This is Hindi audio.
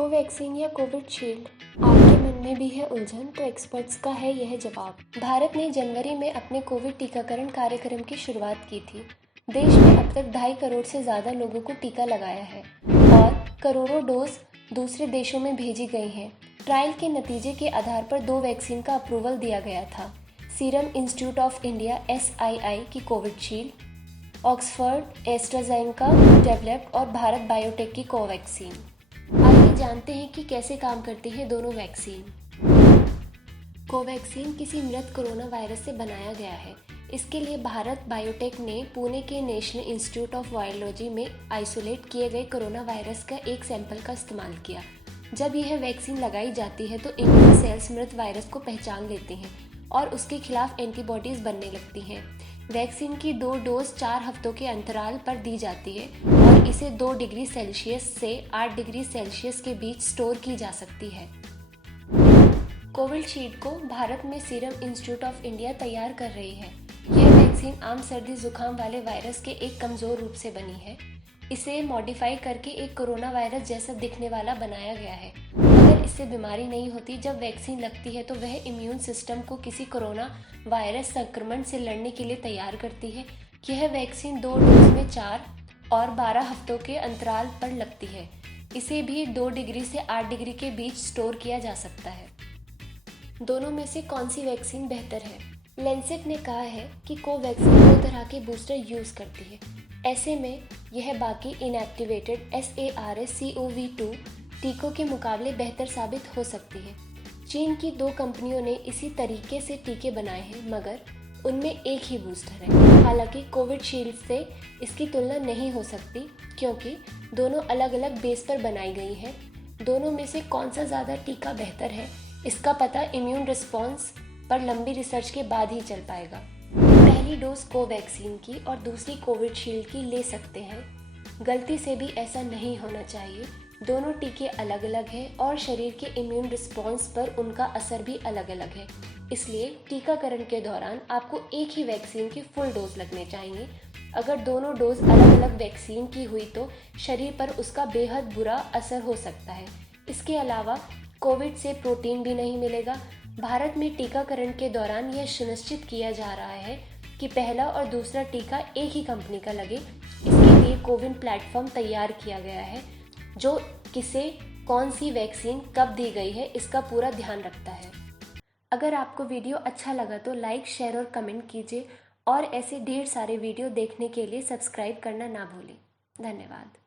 कोवैक्सीन या कोविशील्ड, आपके मन में भी है उलझन तो एक्सपर्ट्स का है यह जवाब। भारत ने जनवरी में अपने कोविड टीकाकरण कार्यक्रम की शुरुआत की थी। देश में अब तक 2.5 करोड़ से ज़्यादा लोगों को टीका लगाया है और करोड़ों डोज दूसरे देशों में भेजी गई हैं। ट्रायल के नतीजे के आधार पर 2 वैक्सीन का अप्रूवल दिया गया था। Serum institute of India SII की कोविशील्ड, ऑक्सफर्ड एस्ट्राजेनेका डेवलप्ड और भारत बायोटेक की कोवैक्सीन। आइए जानते हैं कि कैसे काम करती हैं दोनों वैक्सीन। कोवैक्सीन किसी मृत कोरोना वायरस से बनाया गया है। इसके लिए भारत बायोटेक ने पुणे के नेशनल इंस्टीट्यूट ऑफ वायरोलॉजी में आइसोलेट किए गए कोरोना वायरस का एक सैंपल का इस्तेमाल किया। जब यह वैक्सीन लगाई जाती है तो इम्यून सेल्स मृत वायरस को पहचान लेती हैं और उसके खिलाफ एंटीबॉडीज बनने लगती हैं। वैक्सीन की 2 डोज 4 हफ्तों के अंतराल पर दी जाती है और इसे 2 डिग्री सेल्सियस से 8 डिग्री सेल्सियस के बीच स्टोर की जा सकती है। कोविशील्ड को भारत में सीरम इंस्टीट्यूट ऑफ इंडिया तैयार कर रही है। यह वैक्सीन आम सर्दी जुकाम वाले वायरस के एक कमजोर रूप से बनी है। इसे मॉडिफाई करके एक कोरोना वायरस जैसा दिखने वाला बनाया गया है। अगर इससे बीमारी नहीं होती, जब वैक्सीन लगती है तो वह इम्यून सिस्टम को किसी कोरोना वायरस संक्रमण से लड़ने के लिए तैयार करती है। यह वैक्सीन 2 डोज में 4 और 12 हफ्तों के अंतराल पर लगती है। इसे भी 2 डिग्री से 8 डिग्री के बीच स्टोर किया जा सकता है। दोनों में से कौन सी वैक्सीन बेहतर है? लैंसेट ने कहा है कि कोवैक्सीन 2 तरह के बूस्टर यूज करती है। ऐसे में यह बाकी इनएक्टिवेटेड SARS-CoV-2 टीकों के मुकाबले बेहतर साबित हो सकती है। चीन की 2 कंपनियों ने इसी तरीके से टीके बनाए हैं, मगर उनमें एक ही बूस्टर है। हालांकि कोविशील्ड से इसकी तुलना नहीं हो सकती क्योंकि दोनों अलग अलग बेस पर बनाई गई हैं। दोनों में से कौन सा ज़्यादा टीका बेहतर है, इसका पता इम्यून रिस्पॉन्स पर लंबी रिसर्च के बाद ही चल पाएगा। पहली डोज कोवैक्सीन की और दूसरी कोविशील्ड की ले सकते हैं। गलती से भी ऐसा नहीं होना चाहिए। दोनों टीके अलग अलग हैं और शरीर के इम्यून रिस्पॉन्स पर उनका असर भी अलग अलग है। इसलिए टीकाकरण के दौरान आपको एक ही वैक्सीन की फुल डोज लगने चाहिए। अगर दोनों डोज अलग अलग वैक्सीन की हुई तो शरीर पर उसका बेहद बुरा असर हो सकता है। इसके अलावा कोविड से प्रोटीन भी नहीं मिलेगा। भारत में टीकाकरण के दौरान यह सुनिश्चित किया जा रहा है कि पहला और दूसरा टीका एक ही कंपनी का लगे। इसके लिए कोविन प्लेटफॉर्म तैयार किया गया है जो किसे कौन सी वैक्सीन कब दी गई है इसका पूरा ध्यान रखता है। अगर आपको वीडियो अच्छा लगा तो लाइक, शेयर और कमेंट कीजिए और ऐसे ढेर सारे वीडियो देखने के लिए सब्सक्राइब करना ना भूलें। धन्यवाद।